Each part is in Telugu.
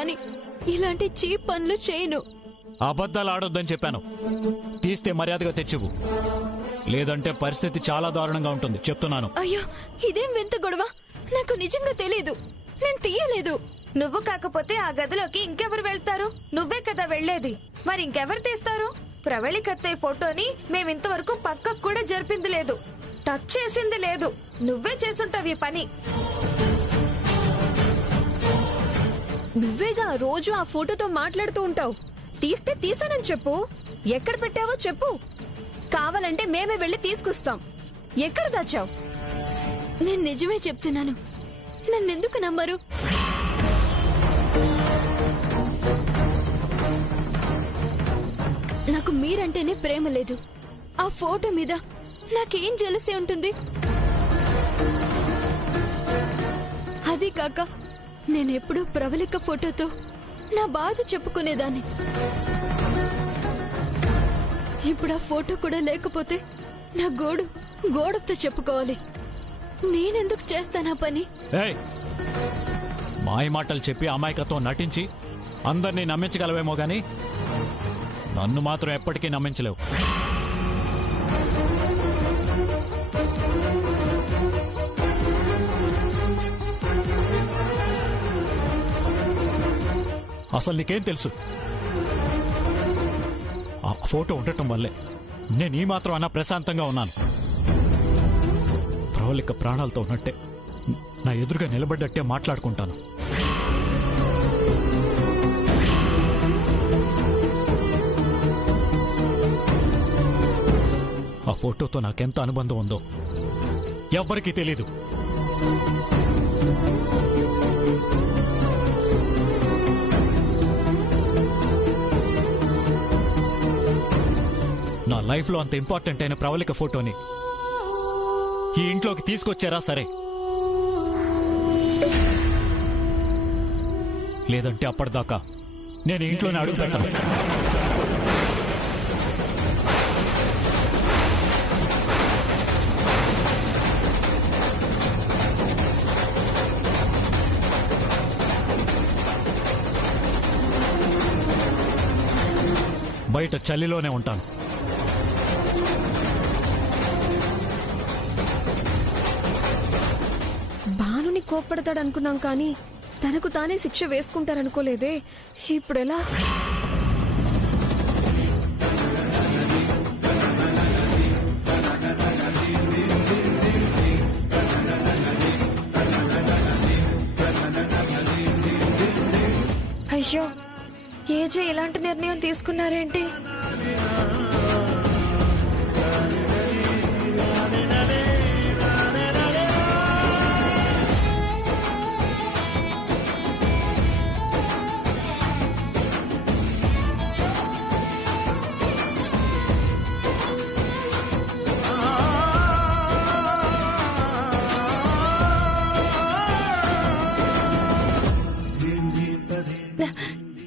కానీ ఇలాంటి చీప్ పనులు చేయను. అబద్ధాలు ఆడొద్దని చెప్పాను. తీస్తే మర్యాదగా తెచ్చివు, లేదంటే పరిస్థితి చాలా దారుణంగా ఉంటుంది చెప్తున్నాను. అయ్యో, ఇదేం వింత గొడవ? నాకు నిజంగా తెలీదు, నేను తీయలేదు. నువ్వు కాకపోతే ఆ గదిలోకి ఇంకెవరు వెళ్తారు? నువ్వే కదా వెళ్లేది, మరి ఇంకెవరు తీస్తారు? ప్రవళికత్తయ్య ఫోటోని మేమింతవరకు పక్కకు కూడా జరిపింది లేదు, టచ్ చేసింది లేదు. నువ్వే చేసుంటావు ఈ పని. నువ్వేగా రోజు ఆ ఫోటోతో మాట్లాడుతూ ఉంటావు. తీస్తే తీసానని చెప్పు. ఎక్కడ పెట్టావో చెప్పు, కావాలంటే మేమే వెళ్లి తీసుకొస్తాం. ఎక్కడ దాచావు? నేను నిజమే చెప్తున్నాను, నన్నెందుకు నమ్మరు? నాకు మీరంటేనే ప్రేమ లేదు. ఆ ఫోటో మీద నాకేం జలసే ఉంటుంది? అది కాక నేనెప్పుడు ప్రవళిక ఫోటోతో నా బాధ చెప్పుకునేదాన్ని. ఇప్పుడు ఆ ఫోటో కూడా లేకపోతే నా గోడతో చెప్పుకోవాలి. నేనెందుకు చేస్తానా పని? మాయ మాటలు చెప్పి అమాయకత్వం నటించి అందరినీ నమ్మించగలవేమో గాని నన్ను మాత్రం ఎప్పటికీ నమ్మించలేవు. అసలు నీకేం తెలుసు? ఆ ఫోటో ఉండటం వల్లే నేను ఈ మాత్రం అన్నా ప్రశాంతంగా ఉన్నాను. ప్రవళిక ప్రాణాలతో ఉన్నట్టే నా ఎదురుగా నిలబడ్డట్టే మాట్లాడుకుంటాను. ఆ ఫోటోతో నాకెంత అనుబంధం ఉందో ఎవ్వరికీ తెలీదు. నా లైఫ్ లో అంత ఇంపార్టెంట్ అయిన ప్రవళిక ఫోటోని ఈ ఇంట్లోకి తీసుకొచ్చారా సరే, లేదంటే అప్పటిదాకా నేను ఇంట్లోనే అడుగు పెట్టాను. బయట చలిలోనే ఉంటాను. భానుని కోప్పడతాడనుకున్నాం కానీ తనకు తానే శిక్ష వేసుకుంటారనుకోలేదే. ఇప్పుడెలా? అయ్యో, ఏజే ఇలాంటి నిర్ణయం తీసుకున్నారేంటి?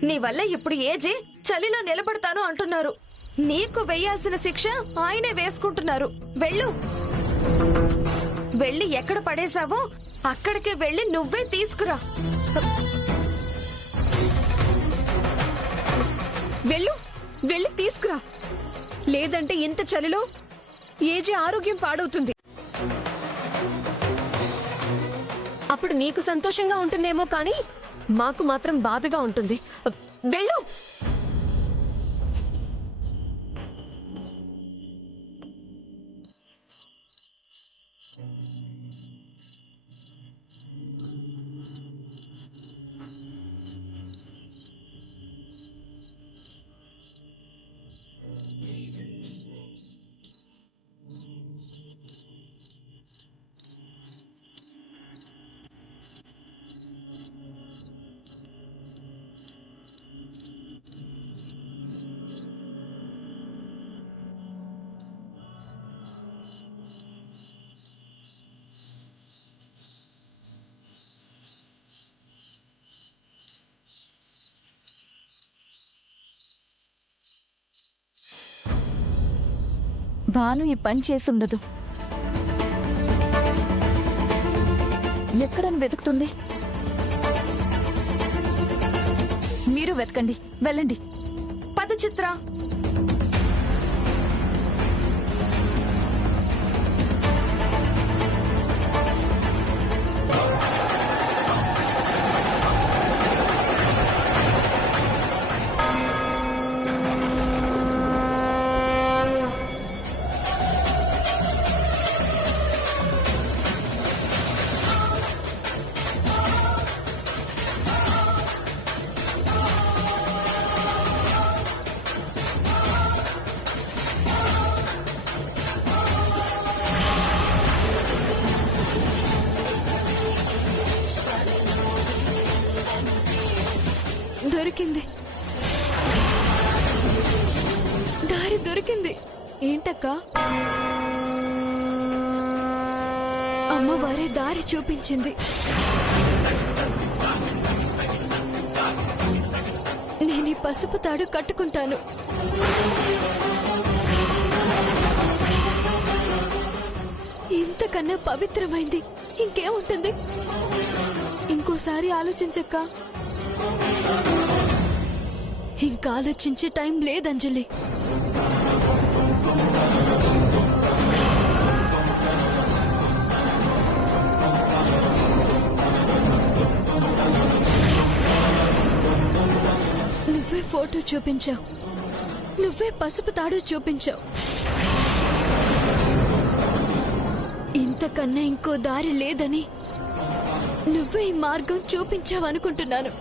నీ వల్ల ఇప్పుడు ఏజే చలిలో నిలబడతాను అంటున్నారు. నీకు వెయ్యాల్సిన శిక్ష ఆయనే వేసుకుంటున్నారు. వెళ్ళు, వెళ్ళి ఎక్కడ పడేశావో అక్కడికే వెళ్ళి నువ్వే తీసుకురా. వెళ్ళి తీసుకురా, లేదంటే ఇంత చలిలో ఏజే ఆరోగ్యం పాడవుతుంది. అప్పుడు నీకు సంతోషంగా ఉంటుందేమో కానీ మాకు మాత్రం బాధగా ఉంటుంది. వెళ్ళు. భాను ఈ పని చేసుండదు. ఎక్కడని వెతుకుతుంది? మీరు వెతకండి, వెళ్ళండి. పద చిత్ర. దొరికింది, దారి దొరికింది. ఏంటక్క? అమ్మవారే దారి చూపించింది. నేను ఈ పసుపు తాడు కట్టుకుంటాను. ఇంతకన్నా పవిత్రమైంది ఇంకేముంటుంది? ఇంకోసారి ఆలోచించక్క. ఇంకా ఆలోచించే టైం లేదంజలి. నువ్వే ఫోటో చూపించావు, నువ్వే పసుపు తాడు చూపించావు. ఇంతకన్నా ఇంకో దారి లేదని నువ్వే ఈ మార్గం చూపించావనుకుంటున్నాను.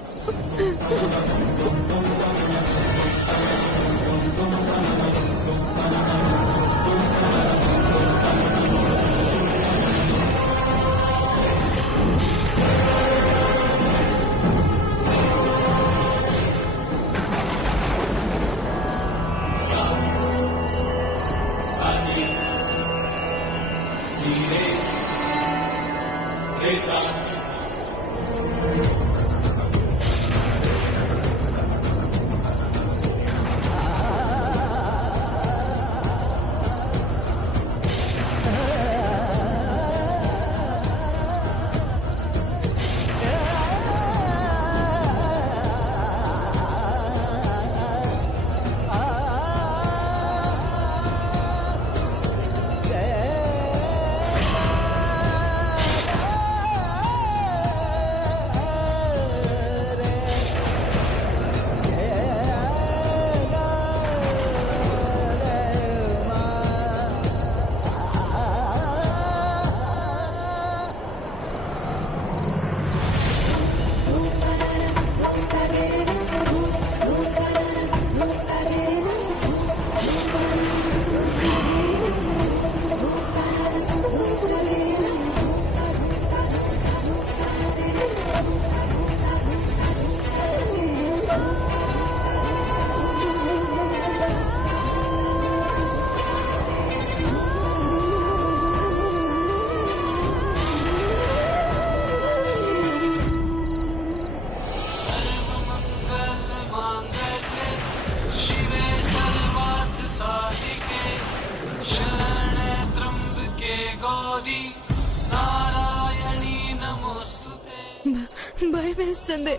భయం వేస్తుంది,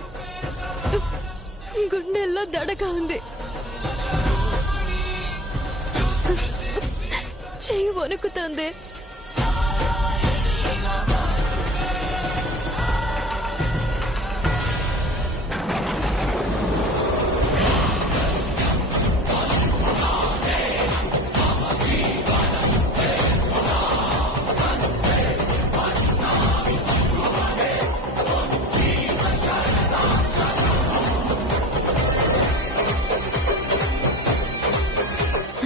గుండెల్లో దడగా ఉంది, చెయ్యి వణుకుతుంది.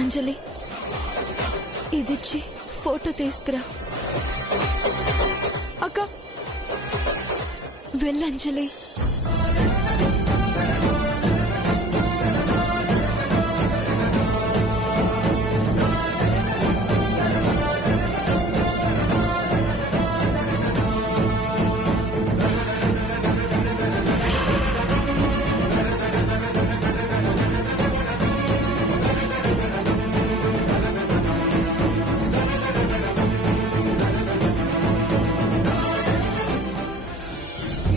అంజలి, ఇదిచ్చి ఫోటో తీసుకురా. అక్క, వెళ్ళంజలి.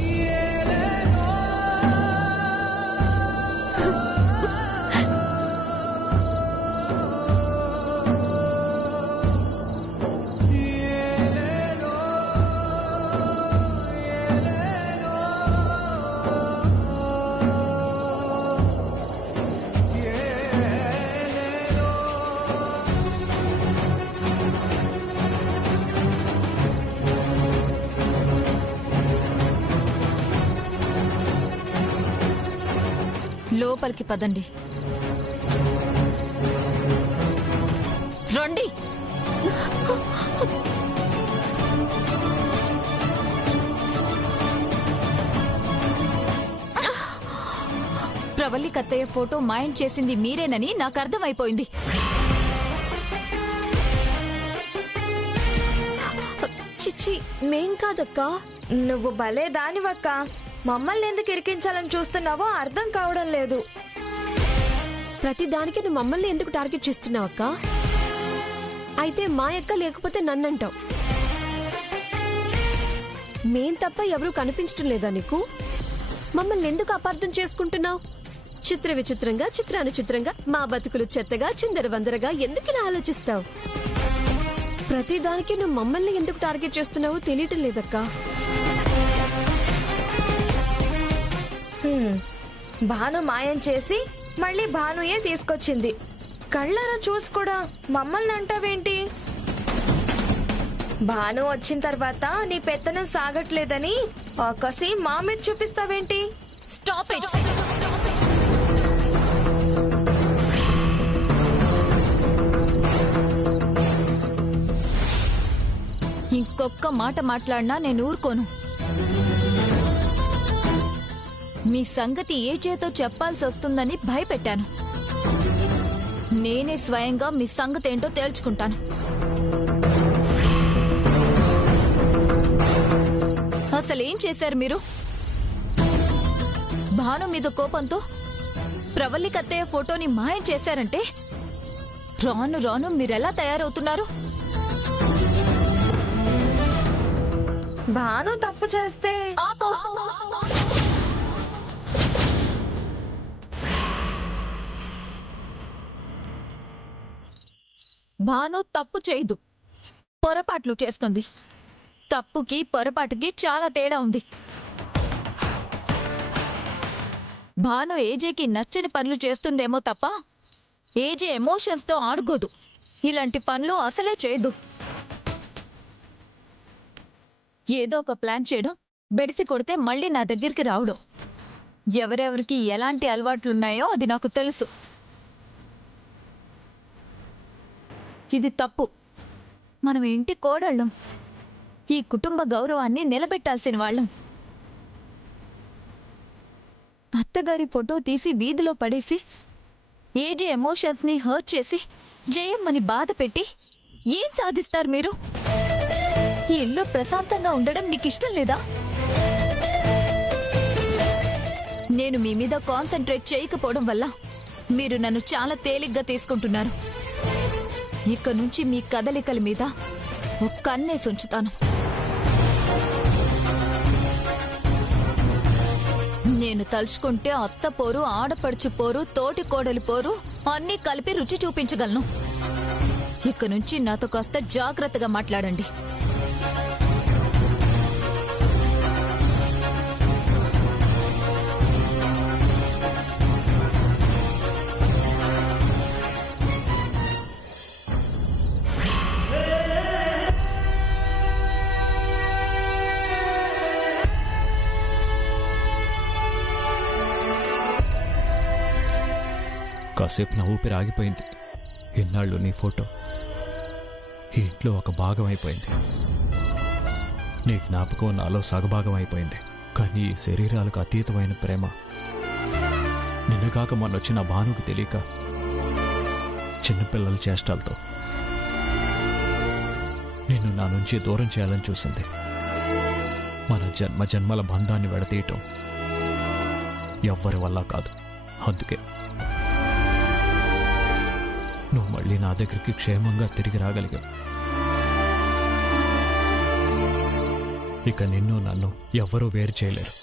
Yeah. లోపలికి పదండి. రండి. ప్రవల్లి కత్తయ్య ఫోటో మాయం చేసింది మీరేనని నాకు అర్థమైపోయింది. చిచ్చి, మేం కాదక్కా. నువ్వు భలే దానివక్క. మమ్మల్ని ఎందుకు ఇరికించాలని చూస్తున్నావో అర్థం కావడం లేదు. ప్రతి దానికి నువ్వు మమ్మల్ని ఎందుకు టార్గెట్ చేస్తున్నావు అక్క? అయితే మా అక్క లేకపోతే నన్నంటావు. మేం తప్ప ఎవరూ కనిపించడం లేదా నీకు? మమ్మల్ని ఎందుకు అపార్థం చేసుకుంటున్నావు? చిత్ర విచిత్రంగా, చిత్రానుచిత్రంగా, మా బతుకులు చెత్తగా, చిందరవందరగా ఎందుకు ఇలా ఆలోచిస్తావు? ప్రతి దానికి నువ్వు మమ్మల్ని ఎందుకు టార్గెట్ చేస్తున్నావో తెలియటం లేదక్కా. భాను మాయం చేసి మళ్ళీ భానుయే తీసుకొచ్చింది. కళ్ళరా చూసి కూడా మమ్మల్ని అంటావేంటి? భాను వచ్చిన తర్వాత నీ పెత్తనం సాగట్లేదని ఒకసి మా మీద చూపిస్తావేంటి? Stop it. ఇంకొక్క మాట మాట్లాడినా నేను ఊరుకోను. మీ సంగతి ఏ చేతో చెప్పాల్సి వస్తుందని భయపెట్టాను. నేనే స్వయంగా మీ సంగతి ఏంటో తేల్చుకుంటాను. అసలేం చేశారు మీరు? భాను మీద కోపంతో ప్రవల్లి కత్తయ్య ఫోటోని మాయం చేశారంటే రాను రాను మీరెలా తయారవుతున్నారు? భాను తప్పు చేస్తే భాను తప్పు చేయదు, పొరపాట్లు చేస్తుంది. తప్పుకి పొరపాటుకి చాలా తేడా ఉంది. భాను ఏజేకి నచ్చని పనులు చేస్తుందేమో తప్ప ఏజే ఎమోషన్స్తో ఆడుకోదు. ఇలాంటి పనులు అసలే చేయదు. ఏదో ఒక ప్లాన్ చేయడం, బెడిసి కొడితే మళ్ళీ నా దగ్గరికి రావడం. ఎవరెవరికి ఎలాంటి అలవాట్లున్నాయో అది నాకు తెలుసు. ఇది తప్పు. మనం ఇంటి కోడళ్ళం. ఈ కుటుంబ గౌరవాన్ని నిలబెట్టాల్సిన వాళ్ళం. అత్తగారి ఫోటో తీసి వీధిలో పడేసి ఏజే ఎమోషన్స్ ని హర్ట్ చేసి జయమ్మని బాధ పెట్టి ఏం సాధిస్తారు మీరు? ఈ ఇల్లు ప్రశాంతంగా ఉండడం నీకు ఇష్టం లేదా? నేను మీ మీద కాన్సన్ట్రేట్ చేయకపోవడం వల్ల మీరు నన్ను చాలా తేలిగ్గా తీసుకుంటున్నారు. ఇక నుంచి మీ కదలికల మీద ఒక కన్నేసి ఉంచుతాను. నేను తలుచుకుంటే అత్త పోరు, ఆడపడుచు పోరు, తోటి కోడలి పోరు అన్నీ కలిపి రుచి చూపించగలను. ఇక నుంచి నాతో కాస్త జాగ్రత్తగా మాట్లాడండి. కాసేపు నా ఊపిరి ఆగిపోయింది. ఎన్నాళ్ళు నీ ఫోటో ఈ ఇంట్లో ఒక భాగం అయిపోయింది. నీ జ్ఞాపకం నాలో సగభాగం అయిపోయింది. కానీ ఈ శరీరాలకు అతీతమైన ప్రేమ నిన్నగాక మొన్నొచ్చిన భానుకు తెలియక చిన్నపిల్లల చేష్టాలతో నిన్ను నా నుంచి దూరం చేయాలని చూసింది. మన జన్మ జన్మల బంధాన్ని విడతీయటం ఎవ్వరి వల్ల కాదు. అందుకే నువ్వు మళ్ళీ నా దగ్గరికి క్షేమంగా తిరిగి రాగలిగావు. ఇక నిన్ను నన్ను ఎవ్వరూ వేరు చేయలేరు.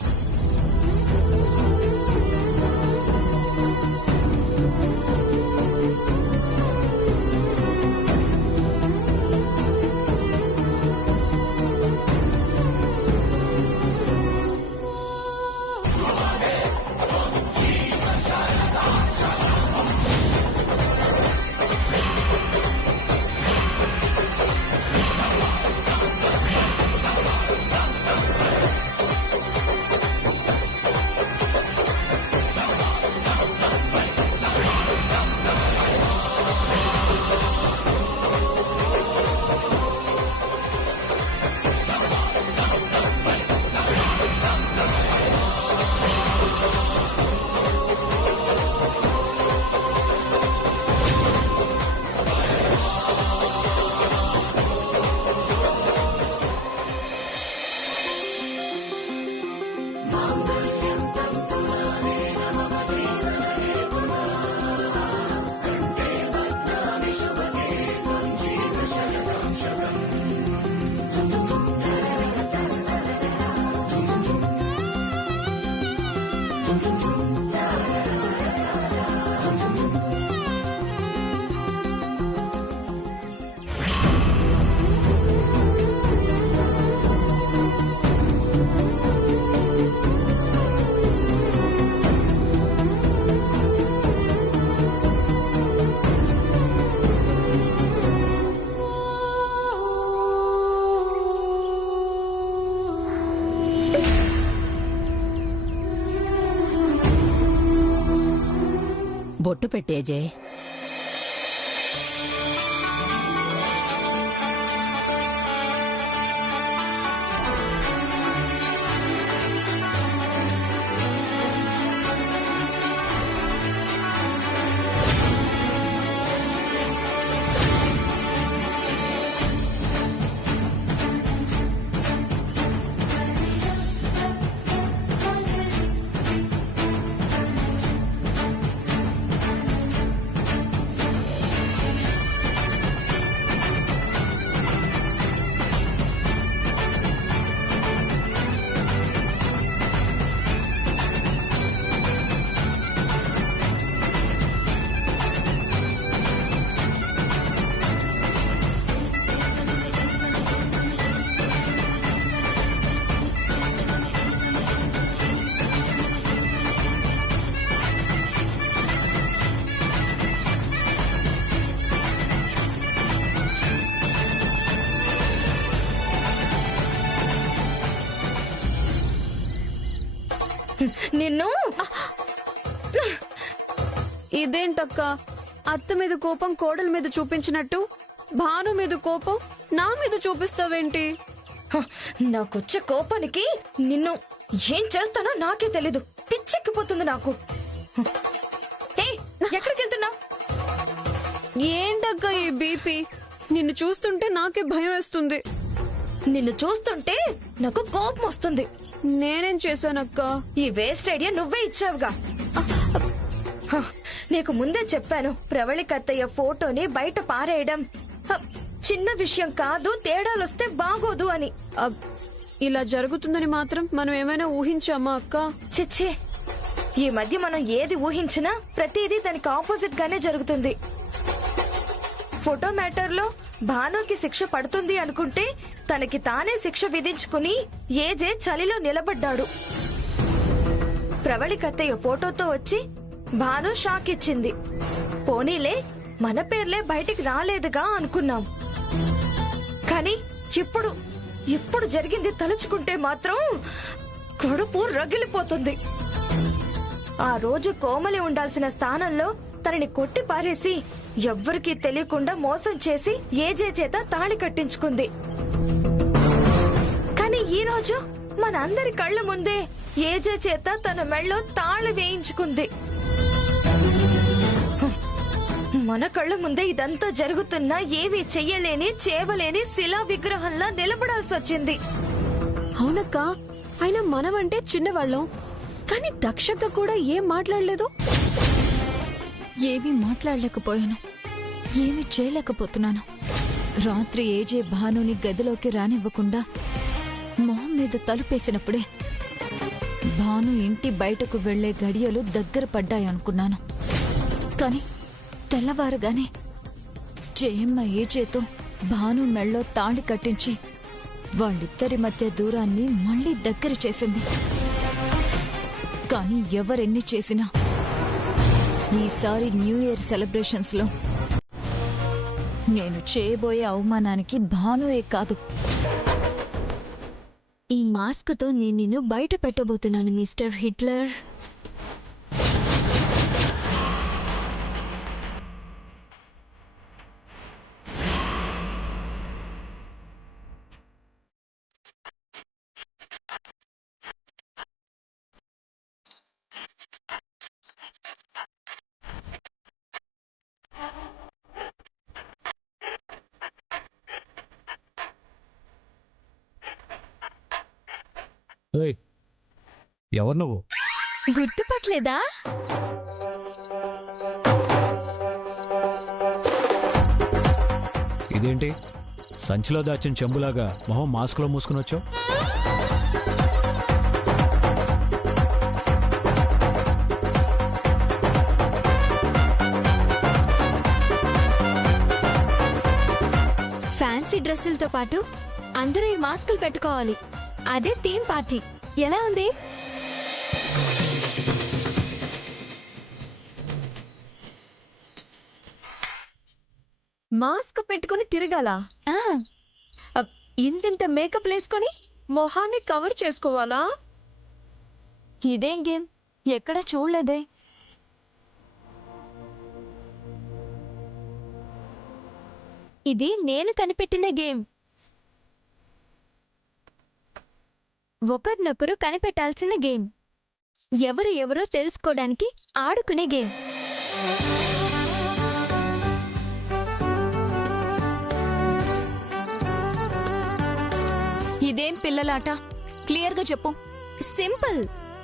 బొట్టు పెట్టేజే. నిన్ను ఇదేంటక్క, అత్త మీద కోపం కోడల మీద చూపించినట్టు భాను మీద కోపం నా మీద చూపిస్తావేంటి? నాకొచ్చే కోపానికి నిన్ను ఏం చేస్తానో నాకే తెలీదు. పిచ్చెక్కిపోతుంది నాకు. ఎక్కడికి వెళ్తున్నావు? ఏంటక్క ఈ బీపీ? నిన్ను చూస్తుంటే నాకే భయం వేస్తుంది. నిన్ను చూస్తుంటే నాకు కోపం వస్తుంది. నేనేం చేశానక్క? ఈ వేస్ట్ ఐడియా నువ్వే ఇచ్చావుగా. నీకు ముందే చెప్పాను, ప్రవళికత్తయ్య ఫోటోని బయట పారేయడం చిన్న విషయం కాదు, తేడాలొస్తే బాగోదు అని. ఇలా జరుగుతుందని మాత్రం మనం ఏమైనా ఊహించామా అక్క? చిచ్చే, ఈ మధ్య మనం ఏది ఊహించినా ప్రతిదీ దానికి ఆపోజిట్ గానే జరుగుతుంది. ఫోటో మ్యాటర్ లో భానుకి శిక్ష పడుతుంది అనుకుంటే తనకి తానే శిక్ష విధించుకుని ఏజే చలిలో నిలబడ్డాడు. ప్రవళికత్తయ్య ఫోటోతో వచ్చి భాను షాక్ ఇచ్చింది. పోనీలే, మన పేర్లే బయటికి రాలేదుగా అనుకున్నాం. కానీ ఇప్పుడు జరిగింది తలుచుకుంటే మాత్రం కడుపు రగిలిపోతుంది. ఆ రోజు కోమలి ఉండాల్సిన స్థానంలో తనని కొట్టి పారేసి ఎవ్వరికీ తెలియకుండా మోసం చేసి ఏజే చేత తాళి కట్టించుకుంది. కానీ ఈ రోజు మన అందరి కళ్ళ ముందే ఏజే చేత తన మెళ్ళో తాళి వేయించుకుంది. మన కళ్ళ ముందే ఇదంతా జరుగుతున్నా ఏమీ చెయ్యలేని చేవలేని శిలా విగ్రహంలా నిలబడాల్సి వచ్చింది. అవునక్క, అయినా మనమంటే చిన్నవాళ్ళం, కానీ దక్షక కూడా ఏం మాట్లాడలేదు. ఏమీ మాట్లాడలేకపోయాను, ఏమీ చేయలేకపోతున్నాను. రాత్రి ఏజే భానుని గదిలోకి రానివ్వకుండా మొహం మీద తలుపేసినప్పుడే భాను ఇంటి బయటకు వెళ్లే గడియలు దగ్గర పడ్డాయనుకున్నాను. కాని తెల్లవారుగానే జయమ్మ ఏజేతో భాను మెళ్ళో తాళి కట్టించి వాళ్ళిద్దరి మధ్య దూరాన్ని మళ్లీ దగ్గర చేసింది. కాని ఎవరెన్ని చేసినా ఈసారి న్యూ ఇయర్ సెలబ్రేషన్స్ లో నేను చేయబోయే అవమానానికి భానుయే కాదు, ఈ మాస్క్ తో నేను నిన్ను బయట పెట్టబోతున్నాను మిస్టర్ హిట్లర్. ఎవరు నువ్వు? గుర్తుపట్టలేదా? ఇదేంటి సంచిలో దాచిన చెంబులాగా మొహం మాస్క్ లో మూసుకుని వచ్చావు? ఫ్యాన్సీ డ్రెస్సులతో పాటు అందరూ ఈ మాస్కులు పెట్టుకోవాలి, అదే థీమ్ పార్టీ. ఎలా ఉంది? మాస్క్ పెట్టుకుని తిరగాల? ఇంతింత మేకప్ వేసుకొని మొహాన్ని కవర్ చేసుకోవాలా? ఇదేం గేమ్, ఎక్కడ చూడలేదే. ఇది నేను కనిపెట్టిన గేమ్. ఒకరినొకరు కనిపెట్టాల్సిన గేమ్. ఎవరు ఎవరో తెలుసుకోవడానికి ఆడుకునే గేమ్. ఇదేం పిల్లలాట? క్లియర్గా చెప్పు. సింపుల్.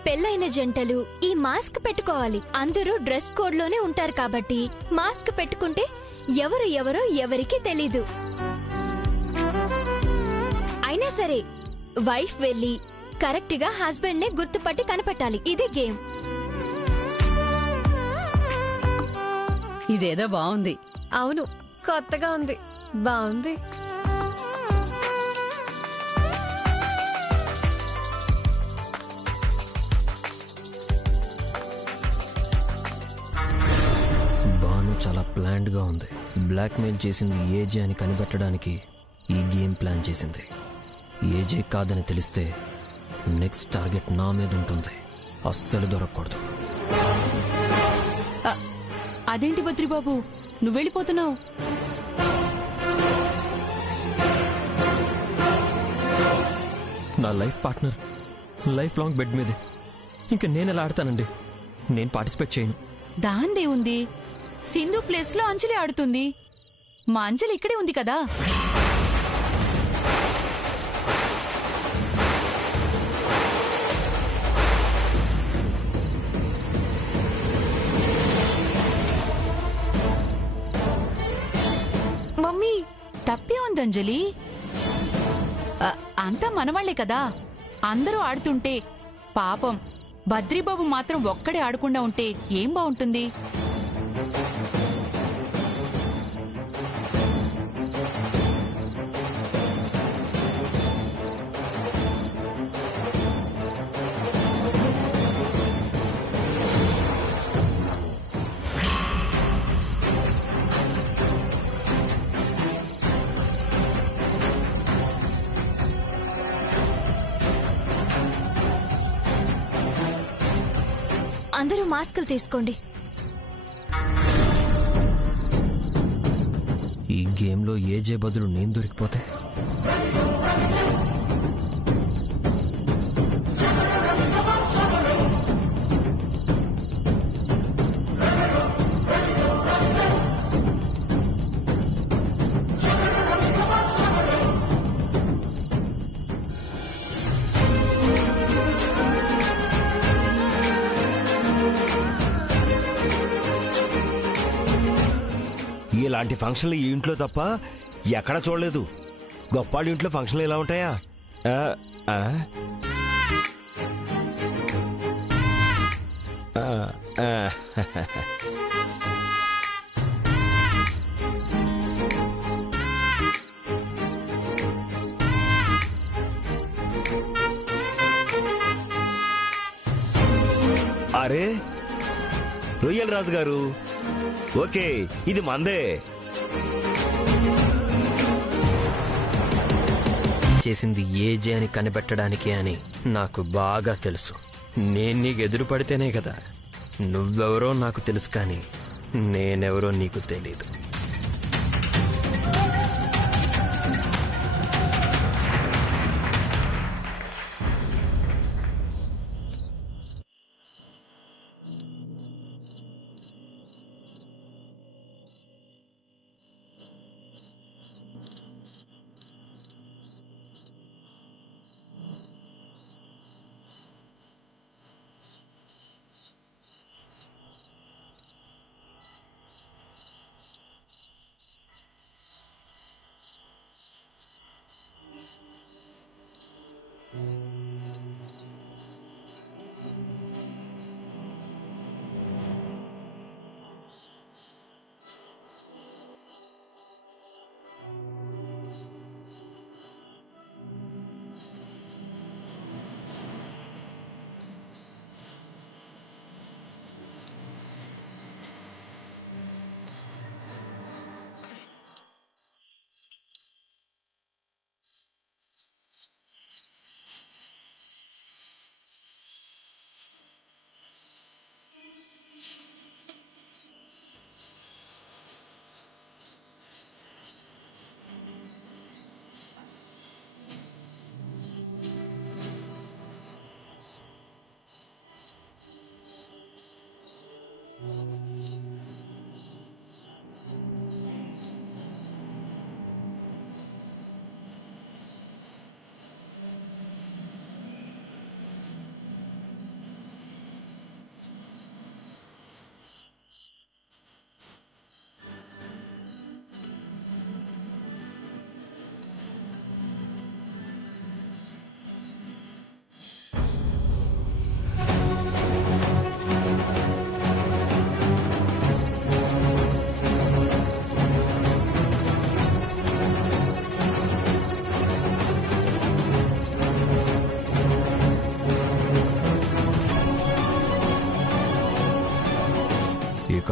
పెళ్ళైన జంటలు ఈ మాస్క్ పెట్టుకోవాలి. అందరూ డ్రెస్ కోడ్ లోనే ఉంటారు కాబట్టి మాస్క్ పెట్టుకుంటే ఎవరు ఎవరో ఎవరికి తెలీదు. అయినా సరే వైఫ్ వెళ్ళి కరెక్ట్ గా హస్బెండ్ నే గుర్తుపట్టి కనిపెట్టాలి. ఇది గేమ్. ఇదేదో బాగుంది. అవును, కొత్తగా ఉంది. బాగుంది. చాలా ప్లాన్డ్ గా ఉంది. బ్లాక్మెయిల్ చేసింది ఏజే అని కనిపెట్టడానికి ఈ గేమ్ ప్లాన్ చేసింది. ఏజే కాదని తెలిస్తే నెక్స్ట్ టార్గెట్ నా మీద ఉంటుంది. అస్సలు దొరకకూడదు. అదేంటి బద్రిబాబు, నువ్వు వెళ్ళిపోతున్నావు? నా life partner life long bed మీదే. ఇంకా నేను ఎలా ఆడతానండి? నేను పార్టిసిపేట్ చేయను. దాందే ఉంది. సింధు ప్లేస్ లో అంజలి ఆడుతుంది. మా అంజలి ఇక్కడే ఉంది కదా. మమ్మీ, తప్పే ఉంది అంజలి. అంతా మనవాళ్లే కదా. అందరూ ఆడుతుంటే పాపం బద్రీబాబు మాత్రం ఒక్కడే ఆడకుండా ఉంటే ఏం బాగుంటుంది? అందరూ మాస్కులు తీసుకోండి. ఈ గేమ్లో ఏజే బదులు నేను దొరికిపోతే ఇలాంటి ఫంక్షన్లు ఈ ఇంట్లో తప్ప ఎక్కడా చూడలేదు. గొప్పాళ్ళ ఇంట్లో ఫంక్షన్లు ఎలా ఉంటాయా? అరే రొయ్యల రాజు గారు, ఓకే, ఇది మందే. చేసింది ఏజే అని కనిపెట్టడానికి అని నాకు బాగా తెలుసు. నేను నీకు ఎదురు పడితేనే కదా. నువ్వెవరో నాకు తెలుసు, కానీ నేనెవరో నీకు తెలీదు.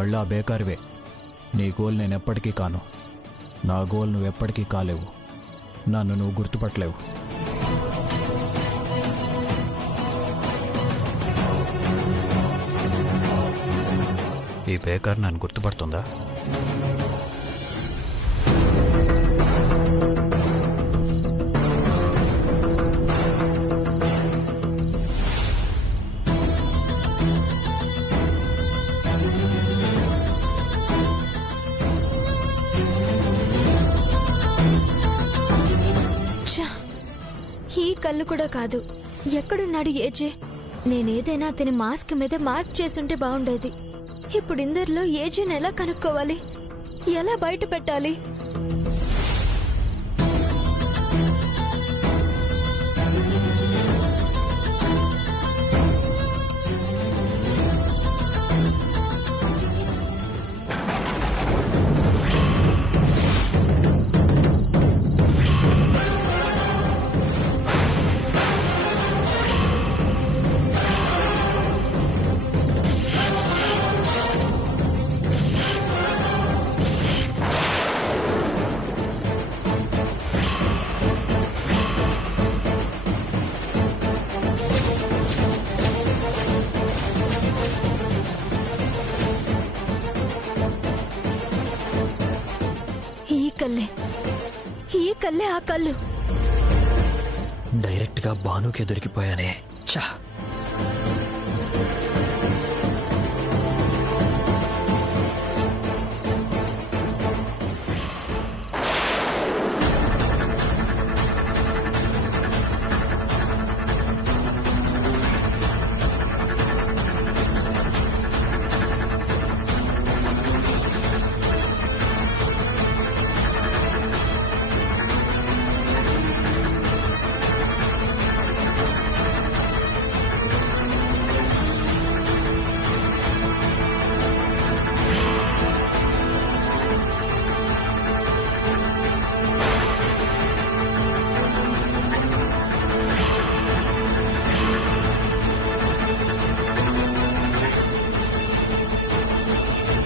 కళ్ళు ఆ బేకారివే. నీ గోల్ నేనెప్పటికీ కాను. నా గోల్ నువ్వెప్పటికీ కాలేవు. నన్ను నువ్వు గుర్తుపట్టలేవు. ఈ బేకార్ నన్ను గుర్తుపడుతుందా? ఛ! ఈ కళ్ళు కూడా కాదు. ఎక్కడున్నాడు ఏజే? నేనేదైనా అతని మాస్క్ మీద మార్క్ చేసుంటే బాగుండేది. ఇప్పుడు ఇందరిలో ఏజేని ఎలా కనుక్కోవాలి? ఎలా బయట పెట్టాలి? ఈ కళ్ళే ఆ కళ్ళు. డైరెక్ట్గా భానుకే దొరికిపోయానే. చా